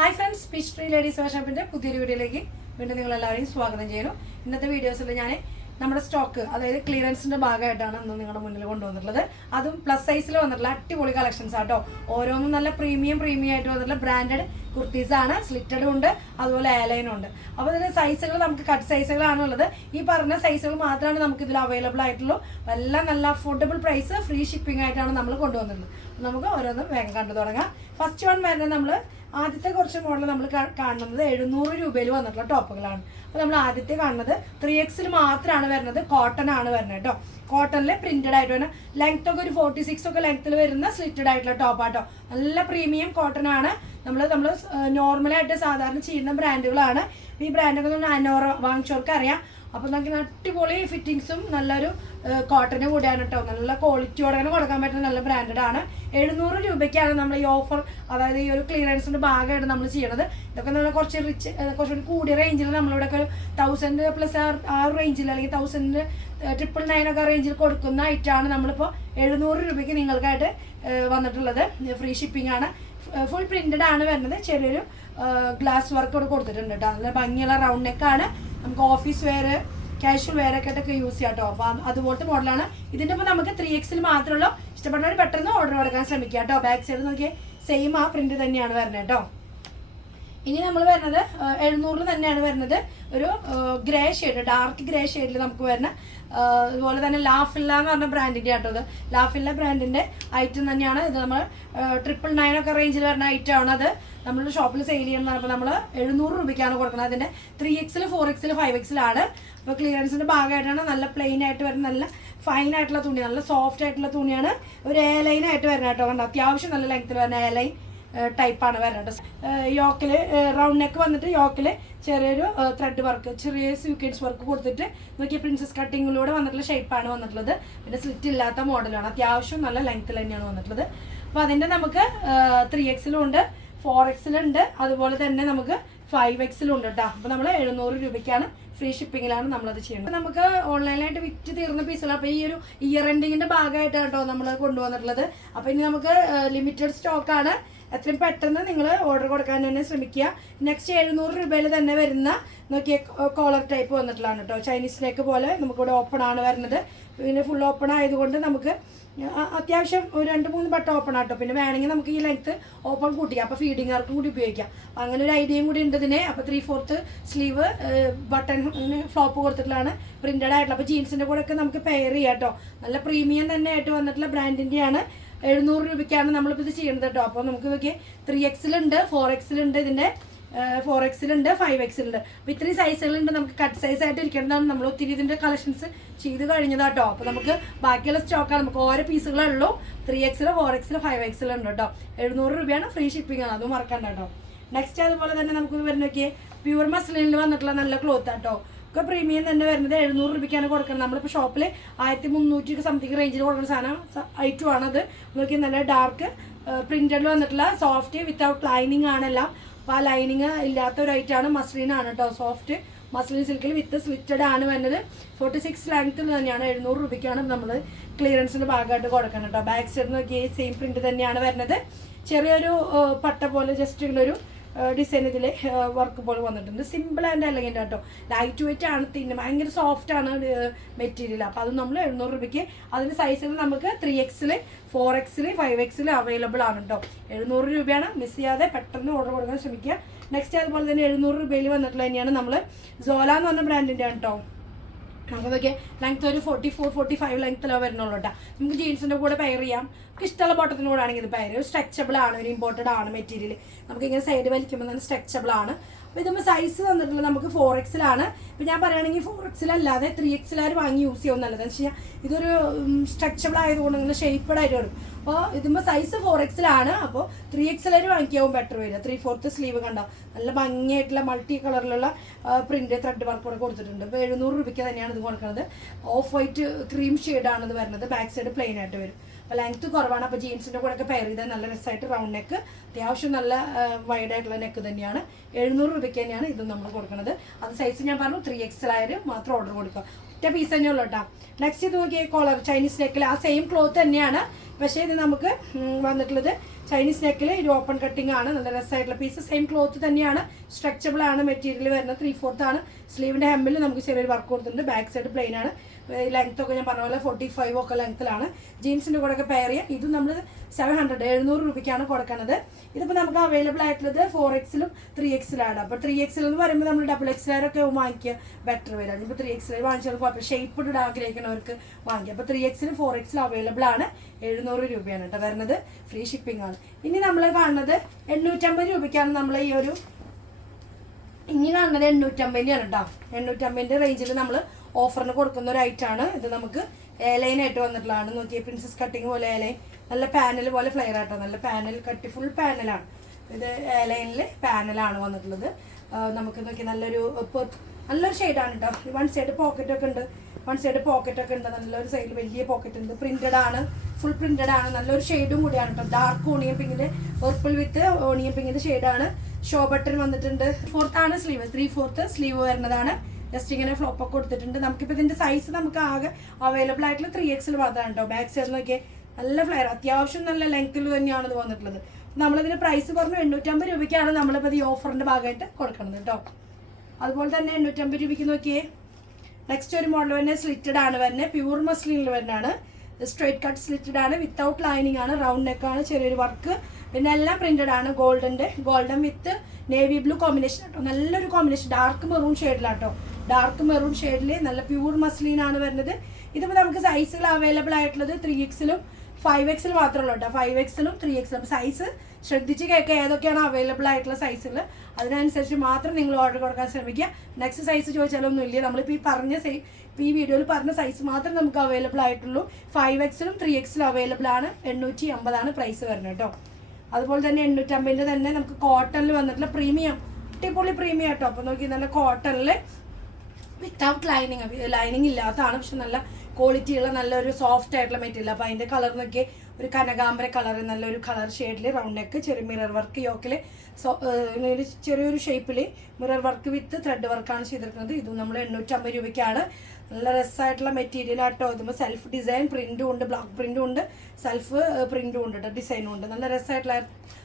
Hi friends fish tree ladies വർഷപ്പിന്റെ പുതിയൊരു വീഡിയോയിലേക്ക് വീണ്ടും നിങ്ങൾ എല്ലാവരെയും സ്വാഗതം ചെയ്യുന്നു. ഇന്നത്തെ വീഡിയോസിൽ ഞാൻ നമ്മുടെ സ്റ്റോക്ക് അതായത് ക്ലിയറൻസിന്റെ ഭാഗമായിട്ടാണ് ഇന്ന് നിങ്ങളുടെ മുന്നിൽ കൊണ്ടുവന്നിട്ടുള്ളത്. അതും പ്ലസ് സൈസിൽ വന്നിട്ടുള്ള അടിപൊളി കളക്ഷൻസ് ആട്ടോ. ഓരോന്നും നല്ല പ്രീമിയം പ്രീമിയം ആയിട്ട് വന്നിട്ടുള്ള ബ്രാൻഡഡ് കുർത്തീസ് ആണ്. സ്ലിറ്റഡും ഉണ്ട് അതുപോലെ എയർലൈനും ഉണ്ട്. അപ്പോൾ ഇതിന്റെ സൈസുകൾ നമുക്ക് കട്ട് സൈസുകളാണ് ഉള്ളത്. ഈ പറഞ്ഞ സൈസുകൾ മാത്രമാണ് നമുക്ക് ഇതിൽ അവൈലബിൾ ആയിട്ടുള്ളൂ. എല്ലാം നല്ല അഫോർഡബിൾ പ്രൈസ് ഫ്രീ ഷിപ്പിംഗ് ആയിട്ടാണ് നമ്മൾ കൊണ്ടുവന്നിട്ടുള്ളത്. നമുക്ക് ഓരോന്നും വേഗം കണ്ടു തുടങ്ങാം. ഫസ്റ്റ് വൺ വരുന്നത് നമ്മൾ ആദ്യത്തെ കുറച്ച് മോഡൽ നമ്മൾ കാണുന്നത് എഴുന്നൂറ് രൂപയിൽ വന്നിട്ടുള്ള ടോപ്പുകളാണ്. അപ്പോൾ നമ്മൾ ആദ്യത്തെ കാണുന്നത് ത്രീ എക്സിൽ മാത്രമാണ് വരുന്നത് കോട്ടൺ ആണ് വരുന്നത് കേട്ടോ കോട്ടണിൽ പ്രിന്റഡ് ആയിട്ട് വരുന്ന ലെങ്ത് ഒക്കെ ഒരു ഫോർട്ടി സിക്സ് ഒക്കെ ലെങ്ത്തിൽ വരുന്ന സ്ലിറ്റഡ് ആയിട്ടുള്ള ടോപ്പ് ആട്ടോ നല്ല പ്രീമിയം കോട്ടൺ ആണ്. നമ്മൾ നമ്മൾ നോർമലായിട്ട് സാധാരണ ചെയ്യുന്ന ബ്രാൻഡുകളാണ് ഈ ബ്രാൻഡൊക്കെ നമ്മൾ അനോറ വാങ്ങിച്ചവർക്ക് അറിയാം. അപ്പോൾ നമുക്ക് അടിപൊളി ഫിറ്റിങ്സും നല്ലൊരു കോട്ടന് കൂടിയാണ് കേട്ടോ നല്ല ക്വാളിറ്റിയോടെ കൊടുക്കാൻ പറ്റുന്ന നല്ല ബ്രാൻഡഡ് ആണ്. എഴുന്നൂറ് രൂപയ്ക്കാണ് നമ്മൾ ഈ ഓഫർ അതായത് ഈ ഒരു ക്ലിയറൻസിന്റെ ഭാഗമായിട്ട് നമ്മൾ ചെയ്യണത്. ഇതൊക്കെ നമ്മൾ കുറച്ച് റിച്ച് കുറച്ചുകൂടി കൂടിയ റേഞ്ചിൽ നമ്മളിവിടെ ഒരു തൗസൻഡ് പ്ലസ് ആ റേഞ്ചിൽ അല്ലെങ്കിൽ തൗസൻഡ് ട്രിപ്പിൾ നയൻ ഒക്കെ റേഞ്ചിൽ കൊടുക്കുന്ന ഐറ്റമാണ് നമ്മളിപ്പോൾ എഴുന്നൂറ് രൂപയ്ക്ക് നിങ്ങൾക്കായിട്ട് വന്നിട്ടുള്ളത്. ഫ്രീ ഷിപ്പിംഗ് ആണ്. ഫുൾ പ്രിന്റഡ് ആണ് വരുന്നത്. ചെറിയൊരു ഗ്ലാസ് വർക്ക് ഇവിടെ കൊടുത്തിട്ടുണ്ട് കേട്ടോ നല്ല ഭംഗിയുള്ള റൗണ്ട് നെക്കാണ് നമുക്ക് ഓഫീസ് വെയർ കാഷ്വൽ വെയർ ഒക്കെ ആയിട്ടൊക്കെ യൂസ് ചെയ്യാം കേട്ടോ അപ്പോൾ അതുപോലത്തെ മോഡലാണ് ഇതിന്റെ ഒപ്പം നമുക്ക് ത്രീ എക്സിൽ മാത്രമല്ല ഇഷ്ടപ്പെട്ടവർ പെട്ടെന്ന് ഓർഡർ കൊടുക്കാൻ ശ്രമിക്കുക കേട്ടോ ബാക്ക് സൈഡ് നോക്കിയാൽ സെയിം ആ പ്രിന്റ് തന്നെയാണ് വരുന്നത് കേട്ടോ ഇനി നമ്മൾ വരുന്നത് എഴുന്നൂറിൽ തന്നെയാണ് വരുന്നത്. ഒരു ഗ്രേ ഷെയ്ഡ് ഡാർക്ക് ഗ്രേ ഷെയ്ഡിൽ നമുക്ക് വരുന്ന അതുപോലെ തന്നെ ലാഫില്ല എന്ന് പറഞ്ഞ ബ്രാൻഡിന്റെ ആട്ടോ ഇത്. ലാഫില്ല ബ്രാൻഡിന്റെ ഐറ്റം തന്നെയാണ്. ഇത് നമ്മൾ ട്രിപ്പിൾ നയൻ ഒക്കെ റേഞ്ചിൽ വരുന്ന ആണ് അത്. നമ്മൾ ഷോപ്പിൽ സെയിൽ ചെയ്യണമെന്ന് അപ്പോൾ നമ്മൾ എഴുന്നൂറ് രൂപയ്ക്കാണ് കൊടുക്കുന്നത്. അതിന്റെ ത്രീ എക്സിൽ ഫോർ എക്സിൽ ഫൈവ് എക്സിലാണ് അപ്പോൾ ക്ലിയറൻസിന്റെ ഭാഗമായിട്ടാണ് നല്ല പ്ലെയിൻ ആയിട്ട് വരുന്ന നല്ല ഫൈൻ ആയിട്ടുള്ള തുണി നല്ല സോഫ്റ്റ് ആയിട്ടുള്ള തുണിയാണ് ഒരു എ ലൈൻ ആയിട്ട് വരുന്ന കേട്ടോ. കണ്ടോ? അത്യാവശ്യം നല്ല ലെങ്ത്തിൽ വരുന്ന എ ലൈൻ ടൈപ്പാണ് വരേണ്ടത്. യോക്കിൽ റൗണ്ട് നെക്ക് വന്നിട്ട് യോക്കിൽ ചെറിയൊരു ത്രെഡ് വർക്ക് ചെറിയ സ്വീക്കേറ്റ്സ് വർക്ക് കൊടുത്തിട്ട് നോക്കിയ പ്രിൻസസ് കട്ടിങ്ങിലൂടെ വന്നിട്ടുള്ള ഷേപ്പാണ് വന്നിട്ടുള്ളത്. പിന്നെ സ്ലിറ്റ് ഇല്ലാത്ത മോഡലാണ് അത്യാവശ്യം നല്ല ലെങ്ത്തിൽ തന്നെയാണ് വന്നിട്ടുള്ളത്. അപ്പോൾ അതിന്റെ നമുക്ക് ത്രീ എക്സിലും ഉണ്ട് ഫോർ എക്സിലുണ്ട് അതുപോലെ തന്നെ നമുക്ക് ഫൈവ് എക്സിലും ഉണ്ട് കേട്ടോ അപ്പോൾ നമ്മൾ എഴുന്നൂറ് രൂപയ്ക്കാണ് ഫ്രീ ഷിപ്പിങ്ങിലാണ് നമ്മളത് ചെയ്യുന്നത് നമുക്ക് ഓൺലൈനായിട്ട് വിറ്റ് തീർന്ന പീസുകൾ അപ്പോൾ ഈ ഒരു ഇയർ എൻഡിങ്ങിന്റെ ഭാഗമായിട്ടാണ് കേട്ടോ നമ്മൾ കൊണ്ടുവന്നിട്ടുള്ളത്. അപ്പോൾ ഇനി നമുക്ക് ലിമിറ്റഡ് സ്റ്റോക്കാണ് എത്രയും പെട്ടെന്ന് നിങ്ങൾ ഓർഡർ കൊടുക്കാൻ തന്നെ ശ്രമിക്കുക. നെക്സ്റ്റ് എഴുന്നൂറ് രൂപയിൽ തന്നെ വരുന്ന നോക്കിയ കോളർ ടൈപ്പ് വന്നിട്ടുള്ളതാണ് കേട്ടോ. ചൈനീസിലേക്ക് പോലെ നമുക്കിവിടെ ഓപ്പൺ ആണ് വരുന്നത്. പിന്നെ ഫുൾ ഓപ്പൺ ആയതുകൊണ്ട് നമുക്ക് അത്യാവശ്യം ഒരു രണ്ട് മൂന്ന് ബട്ടൺ ഓപ്പൺ ആട്ടോ പിന്നെ വേണമെങ്കിൽ നമുക്ക് ഈ ലെങ്ത്ത് ഓപ്പൺ കൂട്ടിക്കാം. അപ്പോൾ ഫീഡിങ്ങാർക്കും കൂടി ഉപയോഗിക്കാം. അങ്ങനെ ഒരു ഐഡിയയും കൂടി ഉണ്ട് ഇതിന്. അപ്പോൾ three fourth sleeve button flap കൊടുത്തിട്ടുള്ളതാണ്. Printed ആയിട്ടുള്ള. അപ്പോൾ ജീൻസിന്റെ കൂടെ ഒക്കെ നമുക്ക് പെയർ ചെയ്യാം കേട്ടോ. നല്ല പ്രീമിയം തന്നെ ആയിട്ട് വന്നിട്ടുള്ള ബ്രാൻഡിന്റെയാണ് എഴുന്നൂറ് രൂപയ്ക്കാണ് നമ്മളിപ്പോൾ ഇത് ചെയ്യുന്നത് കേട്ടോ. അപ്പോൾ നമുക്ക് നോക്കി ത്രീ എക്സിലുണ്ട് ഫോർ എക്സിലുണ്ട് ഇതിന്റെ ഫോർ എക്സിലുണ്ട് ഫൈവ് എക്സിലുണ്ട് അപ്പോൾ ഇത്രയും സൈസുകളുണ്ട് നമുക്ക് കട്ട് സൈസ് ആയിട്ട് ഇരിക്കേണ്ടതാണ് നമ്മൾ ഒത്തിരി ഇതിന്റെ കളക്ഷൻസ് ചെയ്ത് കഴിഞ്ഞതാട്ടോ അപ്പോൾ നമുക്ക് ബാക്കിയുള്ള സ്റ്റോക്കാണ് നമുക്ക് ഓരോ പീസുകളേ ഉള്ളൂ. ത്രീ എക്സിൽ ഫോർ എക്സിൽ ഫൈവ് എക്സിലുണ്ട് കേട്ടോ. എഴുന്നൂറ് രൂപയാണ് ഫ്രീ ഷിപ്പിംഗ് ആണ്. അതും മറക്കണ്ട കേട്ടോ. നെക്സ്റ്റ് അതുപോലെ തന്നെ നമുക്ക് വരുന്ന നോക്കിയേ പ്യൂർ മസ്ലിനിൽ വന്നിട്ടുള്ള നല്ല ക്ലോത്ത് ആട്ടോ ഒക്കെ പ്രീമിയം തന്നെ വരുന്നത് എഴുന്നൂറ് രൂപയ്ക്കാണ് കൊടുക്കുന്നത്. നമ്മളിപ്പോൾ ഷോപ്പിൽ ആയിരത്തി മുന്നൂറ്റി സംതിങ് റേഞ്ചിൽ കൊടുക്കുന്ന സാധനം. ഐറ്റം ആണത് നോക്കി നല്ല ഡാർക്ക് പ്രിന്റഡിൽ വന്നിട്ടുള്ള സോഫ്റ്റ് വിത്തൗട്ട് ലൈനിങ് ആണെല്ലാം അപ്പോൾ ആ ലൈനിങ് ഇല്ലാത്ത ഒരു ഐറ്റമാണ് മസ്ലിൻ ആണ് കേട്ടോ സോഫ്റ്റ് മസ്ലിൻ സിൽക്കിൽ വിത്ത് സ്വിറ്റഡ് ആണ് വരുന്നത്. ഫോർട്ടി സിക്സ് ലെങ്ത്തിൽ തന്നെയാണ് എഴുന്നൂറ് രൂപയ്ക്കാണ് നമ്മൾ ക്ലിയറൻസിന്റെ ഭാഗമായിട്ട് കൊടുക്കുന്നത് കേട്ടോ ബാക്ക് സൈഡ് നോക്കി സെയിം പ്രിന്റ് തന്നെയാണ് വരുന്നത്. ചെറിയൊരു പട്ട പോലെ ജസ്റ്റ് ഇങ്ങനൊരു ഡിസൈൻ ഇതിൽ വർക്ക് പോലെ വന്നിട്ടുണ്ട്. സിമ്പിൾ ആൻഡ് എലഗന്റ് കേട്ടോ ലൈറ്റ് വെയിറ്റ് ആണ് തിന്നെ ഭയങ്കര സോഫ്റ്റ് ആണ് മെറ്റീരിയൽ അപ്പോൾ അത് നമ്മൾ എഴുന്നൂറ് രൂപയ്ക്ക് അതിന്റെ സൈസിൽ നമുക്ക് ത്രീ എക്സിൽ ഫോർ എക്സിൽ ഫൈവ് എക്സിൽ അവൈലബിൾ ആണ് കേട്ടോ എഴുന്നൂറ് രൂപയാണ്. മിസ് ചെയ്യാതെ പെട്ടെന്ന് ഓർഡർ കൊടുക്കാൻ ശ്രമിക്കുക. നെക്സ്റ്റ് അതുപോലെ തന്നെ എഴുന്നൂറ് രൂപയിൽ വന്നിട്ടുള്ള തന്നെയാണ് നമ്മൾ സോല എന്ന് പറഞ്ഞ ബ്രാൻഡിന്റെ ആണ് കേട്ടോ നമുക്ക് നോക്കിയ ലെങ്ത് ഒരു ഫോർട്ടി ഫോർ ഫോർട്ടി ഫൈവ് ലെങ്ത്തിലോ വരുന്നുള്ളൂ കേട്ടോ നമുക്ക് ജീൻസിന്റെ കൂടെ പെയർ ചെയ്യാം. നമുക്ക് ഇഷ്ടമുള്ള ബോട്ടത്തിന്റെ കൂടെ ആണെങ്കിൽ ഇത് പെയർ ചെയ്യും. സ്ട്രെച്ചബിൾ ആണ് ഒരു ഇമ്പോർട്ടഡ് ആണ് മെറ്റീരിയൽ നമുക്ക് ഇങ്ങനെ സൈഡ് വലിക്കുമ്പോൾ തന്നെ സ്ട്രെച്ചബിൾ ആണ്. അപ്പോൾ ഇതുമ്പോൾ സൈസ് തന്നിട്ടുള്ളത് നമുക്ക് ഫോർ എക്സിലാണ് ഇപ്പോൾ ഞാൻ പറയുകയാണെങ്കിൽ ഫോർ എക്സിലല്ലാതെ ത്രീ എക്സിലാർ വാങ്ങി യൂസ് ചെയ്യുമെന്ന് നല്ലത് എന്ന് വെച്ച് കഴിഞ്ഞാൽ ഇതൊരു സ്ട്രെച്ചബിൾ ആയതുകൊണ്ട് ഇങ്ങനെ ഷേപ്പഡ് ആയിട്ട് വരും. അപ്പോൾ ഇതിമ്പോൾ സൈസ് ഫോർ എക്സിലാണ് അപ്പോൾ ത്രീ എക്സിലാർ വാങ്ങിക്കാവും ബെറ്റർ വരിക. ത്രീ ഫോർത്ത് സ്ലീവ് കണ്ടോ? നല്ല ഭംഗിയായിട്ടുള്ള മൾട്ടി കളറിലുള്ള പ്രിന്റ് ത്രെഡ് വർക്ക് കൂടെ കൊടുത്തിട്ടുണ്ട്. ഇപ്പോൾ എഴുന്നൂറ് രൂപയ്ക്ക് തന്നെയാണ് ഇത് കൊടുക്കുന്നത് ഓഫ് വൈറ്റ് ക്രീം ഷെയ്ഡാണ് ഇത് വരുന്നത്. ബാക്ക് സൈഡ് പ്ലെയിൻ ആയിട്ട് വരും. അപ്പോൾ ലെങ്ത് കുറവാണ്. അപ്പോൾ ജീൻസിന്റെ കൂടെ ഒക്കെ പെയർ ചെയ്താൽ നല്ല രസമായിട്ട് റൗണ്ട് നെക്ക് അത്യാവശ്യം നല്ല വൈഡ് ആയിട്ടുള്ള നെക്ക് തന്നെയാണ്. എഴുന്നൂറ് രൂപയ്ക്ക് തന്നെയാണ് ഇത് നമ്മൾ കൊടുക്കുന്നത് അത് സൈസ് ഞാൻ പറഞ്ഞു ത്രീ എക്സൽ ആയാലും മാത്രം ഓർഡർ കൊടുക്കുക. ഒറ്റ പീസ് തന്നെയുള്ളൂ കേട്ടോ. നെക്സ്റ്റ് ഇത് നോക്കിയാൽ കോളർ ചൈനീസ് നെക്കിൽ ആ സെയിം ക്ലോത്ത് തന്നെയാണ്. പക്ഷേ ഇത് നമുക്ക് വന്നിട്ടുള്ളത് ചൈനീസ് നെക്കിൽ ഇത് ഓപ്പൺ കട്ടിംഗ് ആണ്. നല്ല രസമായിട്ടുള്ള പീസ് സെയിം ക്ലോത്ത് തന്നെയാണ്. സ്ട്രക്ചബിൾ ആണ് മെറ്റീരിയൽ വരുന്നത്. ത്രീ ഫോർത്ത് ആണ് സ്ലീവിന്റെ ഹെമ്മിൽ നമുക്ക് ചെറിയൊരു വർക്ക് കൊടുത്തിട്ടുണ്ട്. ബാക്ക് സൈഡ് പ്ലെയിൻ ആണ്. ലെങ്ത് ഒക്കെ ഞാൻ പറഞ്ഞ പോലെ ഫോർട്ടി ഫൈവ് ഒക്കെ ലെങ്ത്തിലാണ് ജീൻസിന്റെ കൂടെ ഒക്കെ പെയർ ചെയ്യാം. ഇത് നമ്മൾ സെവൻ ഹൺഡ്രഡ് എഴുന്നൂറ് രൂപയ്ക്കാണ് കൊടുക്കുന്നത്. ഇതിപ്പോൾ നമുക്ക് അവൈലബിൾ ആയിട്ടുള്ളത് ഫോർ എക്സിലും ത്രീ എക്സിലാണ് അപ്പോൾ ത്രീ എക്സിൽ എന്ന് പറയുമ്പോൾ നമ്മൾ ഡബിൾ എക്സിലൊക്കെ വാങ്ങിക്കുക. ബെറ്റർ വരാം. ഇപ്പോൾ ത്രീ എക്സിൽ വാങ്ങിച്ചാൽ കുഴപ്പമില്ല. ഷേപ്പ് ഇടാൻ ആഗ്രഹിക്കുന്നവർക്ക് വാങ്ങിക്കുക അപ്പോൾ ത്രീ എക്സിലും ഫോർ എക്സിലും അവൈലബിൾ ആണ്. എഴുന്നൂറ് രൂപയാണ് കേട്ടോ വരുന്നത്. ഫ്രീ ഷിപ്പിംഗ് ആണ്. ഇനി നമ്മൾ കാണുന്നത് എണ്ണൂറ്റമ്പത് രൂപയ്ക്കാണ് നമ്മൾ ഈ ഒരു ഇനി കാണുന്നത് എണ്ണൂറ്റമ്പതിന്റെയാണ് കേട്ടോ എണ്ണൂറ്റമ്പതിന്റെ റേഞ്ചിൽ നമ്മൾ ഓഫറിന് കൊടുക്കുന്ന ഒരു ഐറ്റാണ് ഇത് നമുക്ക് ഏലൈനായിട്ട് ആയിട്ട് വന്നിട്ടുള്ളതാണ്. നോക്കിയ പ്രിൻസസ് കട്ടിങ് പോലെ ഏലൈൻ നല്ല പാനൽ പോലെ ഫ്ലെയർ ആട്ടോ നല്ല പാനൽ കട്ടി ഫുൾ പാനലാണ് ഇത് ഏലൈനിൽ പാനലാണ് വന്നിട്ടുള്ളത്. നമുക്ക് നോക്കി നല്ലൊരു നല്ലൊരു ഷെയ്ഡാണ് കേട്ടോ വൺ സൈഡ് പോക്കറ്റ് ഒക്കെ ഉണ്ട്. വൺ സൈഡ് പോക്കറ്റ് ഒക്കെ ഉണ്ട്. നല്ലൊരു സൈഡിൽ വലിയ പോക്കറ്റ് ഉണ്ട്. പ്രിന്റഡ് ആണ്. ഫുൾ പ്രിന്റഡ് ആണ്. നല്ലൊരു ഷെയ്ഡും കൂടിയാണ് കേട്ടോ ഡാർക്ക് ഓണിയൻ പിങ്കിന്റെ പർപ്പിൾ വിത്ത് ഓണിയൻ പിങ്കിന്റെ ഷെയ്ഡാണ് ഷോ ബട്ടൺ വന്നിട്ടുണ്ട്. ഫോർത്ത് ആണ് സ്ലീവ് ത്രീ ഫോർത്ത് സ്ലീവ് വരുന്നതാണ്. ജസ്റ്റ് ഇങ്ങനെ ഫ്ലോപ്പ് ഒക്കെ കൊടുത്തിട്ടുണ്ട്. നമുക്കിപ്പോൾ ഇതിന്റെ സൈസ് നമുക്ക് ആകെ അവൈലബിൾ ആയിട്ടുള്ള ത്രീ എക്സിൽ മാത്രമാണ് കേട്ടോ ബാക്ക് സൈഡിൽ നോക്കിയാൽ നല്ല ഫ്ലെയർ അത്യാവശ്യം നല്ല ലെങ്ത്തിൽ തന്നെയാണ് ഇത് വന്നിട്ടുള്ളത്. നമ്മളിതിന് പ്രൈസ് പറഞ്ഞു എണ്ണൂറ്റമ്പത് രൂപയ്ക്കാണ് നമ്മളിപ്പോൾ ഈ ഓഫറിന്റെ ഭാഗമായിട്ട് കൊടുക്കുന്നത് കേട്ടോ അതുപോലെ തന്നെ എണ്ണൂറ്റമ്പത് രൂപയ്ക്ക് നോക്കിയേ. നെക്സ്റ്റ് ഒരു മോഡൽ തന്നെ സ്ലിറ്റഡ് ആണ് വരുന്നത്. പ്യൂർ മസ്ലിനിൽ വരുന്നതാണ്. സ്ട്രേറ്റ് കട്ട് സ്ലിറ്റഡ് ആണ്. വിത്തൗട്ട് ലൈനിങ് ആണ്. റൗണ്ട് ആണ്. ചെറിയൊരു വർക്ക് പിന്നെ എല്ലാം പ്രിന്റഡ് ആണ്. ഗോൾഡന്റെ golden with navy blue combination ആട്ടോ. നല്ലൊരു കോമ്പിനേഷൻ ഡാർക്ക് മെറൂൺ ഷെയ്ഡിലാട്ടോ ഡാർക്ക് മെറൂൺ ഷെയ്ഡിൽ നല്ല പ്യൂർ മസ്ലിൻ ആണ് വരുന്നത്. ഇതിപ്പോൾ നമുക്ക് സൈസുകൾ അവൈലബിൾ ആയിട്ടുള്ളത് ത്രീ എക്സിലും ഫൈവ് എക്സിൽ മാത്രമേ ഉള്ളൂ കേട്ടോ ഫൈവ് എക്സിലും ത്രീ എക്സിലും സൈസ് ശ്രദ്ധിച്ച് കേൾക്കുക ഏതൊക്കെയാണ് അവൈലബിൾ ആയിട്ടുള്ള സൈസിൽ അതിനനുസരിച്ച് മാത്രം നിങ്ങൾ ഓർഡർ കൊടുക്കാൻ ശ്രമിക്കുക. നെക്സ്റ്റ് സൈസ് ചോദിച്ചാലൊന്നും ഇല്ല. നമ്മളിപ്പോൾ ഈ പറഞ്ഞ സൈ ഈ വീഡിയോയിൽ പറഞ്ഞ സൈസ് മാത്രം നമുക്ക് അവൈലബിൾ ആയിട്ടുള്ളൂ. ഫൈവ് എക്സിലും ത്രീ എക്സിലും അവൈലബിൾ ആണ്. എണ്ണൂറ്റി അമ്പതാണ് പ്രൈസ് വരുന്നത് കേട്ടോ. അതുപോലെ തന്നെ എണ്ണൂറ്റമ്പതിന്റെ തന്നെ നമുക്ക് കോട്ടണിൽ വന്നിട്ടുള്ള പ്രീമിയം അടിപൊളി പ്രീമിയം കേട്ടോ അപ്പോൾ നോക്കി നല്ല കോട്ടണിൽ വിത്തൗട്ട് ലൈനിങ് ലൈനിങ് ഇല്ലാത്തതാണ്. പക്ഷെ നല്ല ക്വാളിറ്റി ഉള്ള നല്ലൊരു സോഫ്റ്റ് ആയിട്ടുള്ള മെറ്റീരിയൽ അപ്പോൾ അതിന്റെ കളർ നോക്കി ഒരു കനകാമ്പര കളർ നല്ലൊരു കളർ ഷെയ്ഡിൽ റൗണ്ട് നെക്ക് ചെറിയ മിറർ വർക്ക് യോക്കിൽ ഒരു ചെറിയൊരു ഷേപ്പിൽ മിറർ വർക്ക് വിത്ത് ത്രെഡ് വർക്കാണ് ചെയ്തിരിക്കുന്നത്. ഇതും നമ്മൾ എണ്ണൂറ്റമ്പത് രൂപയ്ക്കാണ്. നല്ല രസമായിട്ടുള്ള മെറ്റീരിയൽ ആട്ടോ. ഇതുമ്പോൾ സെൽഫ് ഡിസൈൻ പ്രിന്റും ഉണ്ട് ബ്ലോക്ക് പ്രിന്റും ഉണ്ട് സെൽഫ് പ്രിന്റും ഉണ്ട് കേട്ടോ ഡിസൈനും ഉണ്ട്. നല്ല രസമായിട്ടുള്ള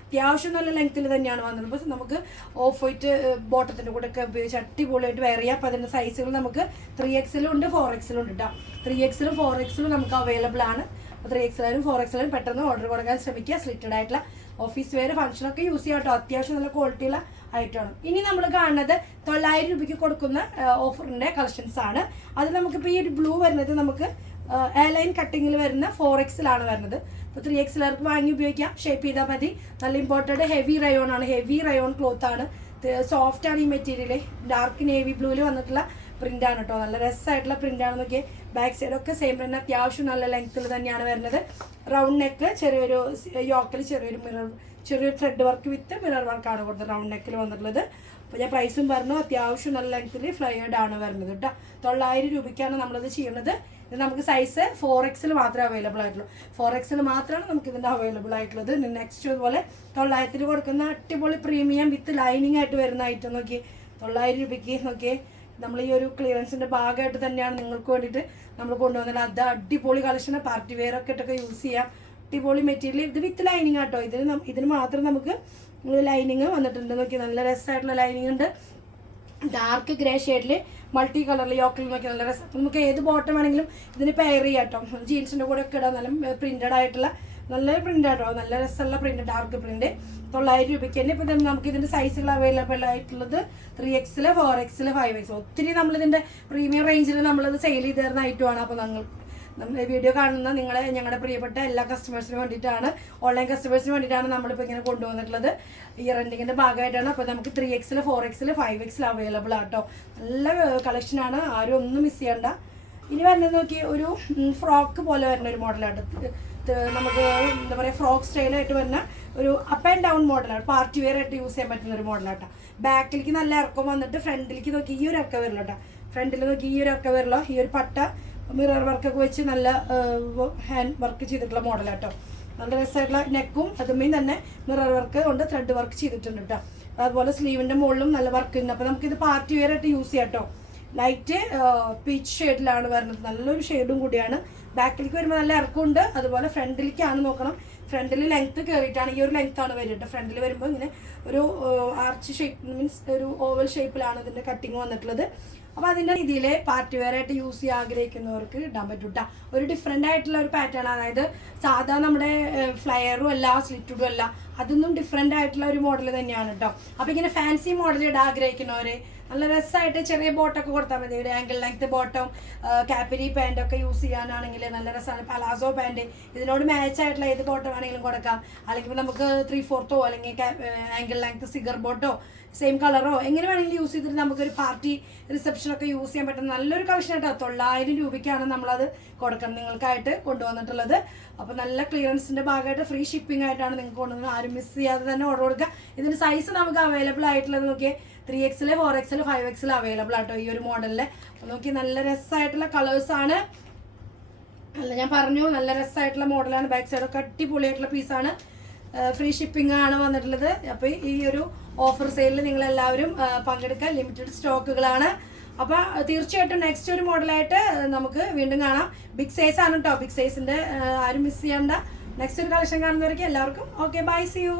അത്യാവശ്യം നല്ല ലെങ്ത്തിൽ തന്നെയാണ് വന്നത്. അപ്പോൾ നമുക്ക് ഓഫ് വൈറ്റ് ബോട്ടത്തിന്റെ കൂടെ ഒക്കെ ഉപയോഗിച്ച് അടിപൊളിയായിട്ട് വെയർ ചെയ്യാം. അപ്പോൾ അതിന്റെ സൈസുകൾ നമുക്ക് ത്രീ എക്സിലും ഉണ്ട് ഫോർ എക്സിലും ഉണ്ട് കേട്ടോ ത്രീ എക്സിലും ഫോർ എക്സിലും നമുക്ക് അവൈലബിൾ ആണ്. ത്രീ എക്സിലും ഫോർ എക്സിലും പെട്ടെന്ന് ഓർഡർ കൊടുക്കാൻ ശ്രമിക്കുക. സ്ലിറ്റഡ് ആയിട്ടുള്ള ഓഫീസ് വെയർ ഫംഗ്ഷനൊക്കെ യൂസ് ചെയ്യാം കേട്ടോ. അത്യാവശ്യം നല്ല ക്വാളിറ്റിയുള്ള ആയിട്ടാണ് ഇനി നമ്മൾ കാണുന്നത് തൊള്ളായിരം രൂപയ്ക്ക് കൊടുക്കുന്ന ഓഫറിന്റെ കളക്ഷൻസ് ആണ്. അത് നമുക്കിപ്പോൾ ഈ ഒരു ബ്ലൂ വരുന്നത് നമുക്ക് എയർലൈൻ കട്ടിങ്ങിൽ വരുന്ന ഫോർ എക്സിലാണ് വരുന്നത്. ഇപ്പോൾ ത്രീ എക്സിലർക്ക് വാങ്ങി ഉപയോഗിക്കാം. ഷേപ്പ് ചെയ്താൽ മതി. നല്ല ഇമ്പോർട്ടന്റ് ഹെവി റയോൺ ആണ്. ഹെവി റയോൺ ക്ലോത്ത് ആണ്. സോഫ്റ്റ് ആണ് ഈ മെറ്റീരിയൽ ഡാർക്ക് നേവി ബ്ലൂവിൽ വന്നിട്ടുള്ള പ്രിന്റ് ആണ് കേട്ടോ നല്ല രസമായിട്ടുള്ള ആണ്. നോക്കിയേ ബാക്ക് സൈഡ് ഒക്കെ സെയിം തന്നെ. അത്യാവശ്യം നല്ല ലെങ്ത്തിൽ തന്നെയാണ് വരുന്നത്. റൗണ്ട് നെക്ക് ചെറിയൊരു യോക്കിൽ ചെറിയൊരു മിറർ ചെറിയൊരു ത്രെഡ് വർക്ക് വിത്ത് മിറർ വർക്കാണ് കൊടുത്തത് റൗണ്ട് നെക്കിൽ വന്നിട്ടുള്ളത്. അപ്പോൾ ഞാൻ പ്രൈസും പറഞ്ഞു. അത്യാവശ്യം നല്ല ലെങ്ത്തിൽ ഫ്ലയേർഡ് ആണ് വരുന്നത് കേട്ടോ തൊള്ളായിരം രൂപയ്ക്കാണ് നമ്മളിത് ചെയ്യുന്നത്. ഇത് നമുക്ക് സൈസ് ഫോർ എക്സിൽ മാത്രമേ അവൈലബിൾ ആയിട്ടുള്ളൂ. ഫോർ എക്സിൽ മാത്രമാണ് നമുക്ക് ഇതിന്റെ അവൈലബിൾ ആയിട്ടുള്ളത്. നെക്സ്റ്റ് അതുപോലെ തൊള്ളായിരത്തിൽ കൊടുക്കുന്ന അടിപൊളി പ്രീമിയം വിത്ത് ലൈനിങ് ആയിട്ട് വരുന്ന ഐറ്റം നോക്കി തൊള്ളായിരം രൂപയ്ക്ക് നോക്കിയേ. നമ്മൾ ഈ ഒരു ക്ലിയറൻസിന്റെ ഭാഗമായിട്ട് തന്നെയാണ് നിങ്ങൾക്ക് വേണ്ടിയിട്ട് നമ്മൾ കൊണ്ടുവന്നത്. അത് അടിപൊളി കളക്ഷൻ പാർട്ടി വെയർ ഒക്കെ ഇട്ടൊക്കെ യൂസ് ചെയ്യാം. അടിപൊളി മെറ്റീരിയൽ ഇത് വിത്ത് ലൈനിങ് ആട്ടോ. ഇതിന് ഇതിന് മാത്രം നമുക്ക് ലൈനിങ് വന്നിട്ടുണ്ട്. നോക്കി നല്ല രസമായിട്ടുള്ള ലൈനിങ് ഉണ്ട്. ഡാർക്ക് ഗ്രേ ഷെയ്ഡിൽ മൾട്ടി കളറിൽ യോക്കിൽ നോക്കി നല്ല രസം. നമുക്ക് ഏത് ബോട്ടം വേണമെങ്കിലും ഇതിന് പെയർ ചെയ്യാം കേട്ടോ ജീൻസിന്റെ കൂടെ ഒക്കെ ഇടാം. നല്ല പ്രിന്റഡ് ആയിട്ടുള്ള നല്ല പ്രിന്റ് ആട്ടോ. നല്ല രസമുള്ള പ്രിന്റ് ഡാർക്ക് പ്രിന്റ് തൊള്ളായിരം രൂപയ്ക്ക് തന്നെ ഇപ്പം നമുക്ക് ഇതിന്റെ സൈസുകൾ അവൈലബിൾ ആയിട്ടുള്ളത് ത്രീ എക്സിൽ ഫോർ എക്സിൽ ഫൈവ് എക്സ് ഒത്തിരി നമ്മളിതിന്റെ പ്രീമിയം റേഞ്ചിൽ നമ്മളിത് സെയിൽ ചെയ്ത് തരുന്ന ഐറ്റമാണ് അപ്പോൾ ഞങ്ങൾ നമ്മൾ വീഡിയോ കാണുന്ന നിങ്ങളെ ഞങ്ങളുടെ പ്രിയപ്പെട്ട എല്ലാ കസ്റ്റമേഴ്സിനും വേണ്ടിയിട്ടാണ് ഓൺലൈൻ കസ്റ്റമേഴ്സിന് വേണ്ടിയിട്ടാണ് നമ്മളിപ്പോൾ ഇങ്ങനെ കൊണ്ടുവന്നിട്ടുള്ളത്. ഈ റെന്റിങ്ങിന്റെ ഭാഗമായിട്ടാണ്. അപ്പോൾ നമുക്ക് ത്രീ എക്സിൽ ഫോർ എക്സിൽ ഫൈവ് എക്സിൽ അവൈലബിൾ ആട്ടോ. നല്ല കളക്ഷനാണ് ആരും ഒന്നും മിസ് ചെയ്യണ്ട. ഇനി വരുന്നത് നോക്കി ഒരു ഫ്രോക്ക് പോലെ വരുന്ന ഒരു മോഡലാണ് നമുക്ക് എന്താ പറയുക ഫ്രോക്ക് സ്റ്റൈലായിട്ട് വരുന്ന ഒരു അപ്പ് ആൻഡ് ഡൗൺ മോഡലാണ് പാർട്ടി വെയർ ആയിട്ട് യൂസ് ചെയ്യാൻ പറ്റുന്ന ഒരു മോഡലാട്ടോ ബാക്കിലേക്ക് നല്ല ഇറക്കം വന്നിട്ട് ഫ്രണ്ടിലേക്ക് നോക്കി ഈ ഒരു ഇറക്കം വരില്ല കേട്ടോ ഫ്രണ്ടിൽ നോക്കി ഈ ഒരു ഇറക്കം വരില്ല. ഈ ഒരു പട്ട മിറർ വർക്കൊക്കെ വെച്ച് നല്ല ഹാൻഡ് വർക്ക് ചെയ്തിട്ടുള്ള മോഡലാണ് കേട്ടോ നല്ല രസമായിട്ടുള്ള നെക്കും അതുമേയും തന്നെ മിറർ വർക്ക് കൊണ്ട് ത്രെഡ് വർക്ക് ചെയ്തിട്ടുണ്ട് കേട്ടോ അതുപോലെ സ്ലീവിന്റെ മുകളിലും നല്ല വർക്ക് ഉണ്ട്. അപ്പോൾ നമുക്കിത് പാർട്ടി വെയർ ആയിട്ട് യൂസ് ചെയ്യാം കേട്ടോ ലൈറ്റ് പീച്ച് ഷെയ്ഡിലാണ് വരുന്നത് നല്ലൊരു ഷെയ്ഡും കൂടിയാണ്. ബാക്കിലേക്ക് വരുമ്പോൾ നല്ല ഇറക്കമുണ്ട്. അതുപോലെ ഫ്രണ്ടിലേക്കാണ് നോക്കണം. ഫ്രണ്ടിൽ ലെങ്ത്ത് കയറിയിട്ടാണ് ഈ ഒരു ലെങ്ത് ആണ് വരുന്നത് ഫ്രണ്ടിൽ വരുമ്പോൾ ഇങ്ങനെ ഒരു ആർച്ച് ഷേപ്പ് മീൻസ് ഒരു ഓവൽ ഷേപ്പിലാണ് ഇതിന്റെ കട്ടിങ് വന്നിട്ടുള്ളത്. അപ്പോൾ അതിന്റെ രീതിയിൽ പാർട്ടി വെയർ ആയിട്ട് യൂസ് ചെയ്യാൻ ആഗ്രഹിക്കുന്നവർക്ക് ഇടാൻ പറ്റും കേട്ടോ ഒരു ഡിഫറെന്റ് ആയിട്ടുള്ള ഒരു പാറ്റേൺ അതായത് സാധാ നമ്മുടെ ഫ്ലയറും അല്ല സ്ലിറ്റുഡും അല്ല അതൊന്നും ഡിഫറെന്റ് ആയിട്ടുള്ള ഒരു മോഡൽ തന്നെയാണ് കേട്ടോ അപ്പോൾ ഇങ്ങനെ ഫാൻസി മോഡൽ ഇടാൻ ആഗ്രഹിക്കുന്നവര് നല്ല രസമായിട്ട് ചെറിയ ബോട്ടൊക്കെ കൊടുത്താൽ മതി. ഒരു ankle length bottom capri pant ഒക്കെ യൂസ് ചെയ്യാനാണെങ്കിൽ നല്ല രസമാണ് പലാസോ പാന്റ് ഇതിനോട് മാച്ച് ആയിട്ടുള്ള ഏത് ബോട്ടം ആണെങ്കിലും കൊടുക്കാം. അല്ലെങ്കിൽ നമുക്ക് ത്രീ ഫോർത്തോ അല്ലെങ്കിൽ ആംഗിൾ ലെങ്ത് സിഗർ ബോട്ടോ സെയിം കളറോ എങ്ങനെ വേണമെങ്കിലും യൂസ് ചെയ്തിട്ട് നമുക്കൊരു പാർട്ടി റിസപ്ഷനൊക്കെ യൂസ് ചെയ്യാൻ പറ്റുന്ന നല്ലൊരു കളക്ഷൻ ആയിട്ട് തൊള്ളായിരം രൂപയ്ക്കാണ് നമ്മളത് കൊടുക്കണം നിങ്ങൾക്കായിട്ട് കൊണ്ടുവന്നിട്ടുള്ളത്. അപ്പോൾ നല്ല ക്ലിയറൻസിന്റെ ഭാഗമായിട്ട് ഫ്രീ ഷിപ്പിംഗ് ആയിട്ടാണ് നിങ്ങൾക്ക് കൊണ്ടുവന്നത്. ആരും മിസ് ചെയ്യാതെ തന്നെ ഓർഡർ കൊടുക്കുക. ഇതിന്റെ സൈസ് നമുക്ക് അവൈലബിൾ ആയിട്ടുള്ളത് നോക്കിയേ ത്രീ എക്സിൽ ഫോർ എക്സിൽ ഫൈവ് എക്സിൽ അവൈലബിൾ ആട്ടോ ഈ ഒരു മോഡലിൽ. നോക്കി നല്ല രസമായിട്ടുള്ള കളേഴ്സ് ആണ്. അല്ല ഞാൻ പറഞ്ഞു നല്ല രസമായിട്ടുള്ള മോഡലാണ്. ബാക്ക് സൈഡൊക്കെ അടിപൊളിയായിട്ടുള്ള പീസാണ് ഫ്രീ ഷിപ്പിംഗ് ആണ് വന്നിട്ടുള്ളത്. അപ്പോൾ ഈ ഒരു ഓഫർ സെയിലിൽ നിങ്ങൾ എല്ലാവരും പങ്കെടുക്കുക. ലിമിറ്റഡ് സ്റ്റോക്കുകളാണ് അപ്പോൾ തീർച്ചയായിട്ടും നെക്സ്റ്റ് ഒരു മോഡലായിട്ട് നമുക്ക് വീണ്ടും കാണാം. ബിഗ് സൈസ് ആണ് കേട്ടോ ബിഗ് സൈസിന്റെ ആരും മിസ് ചെയ്യണ്ട. നെക്സ്റ്റ് ഒരു കളക്ഷൻ കാണുന്നവർക്ക് എല്ലാവർക്കും ഓക്കെ ബൈ സി യു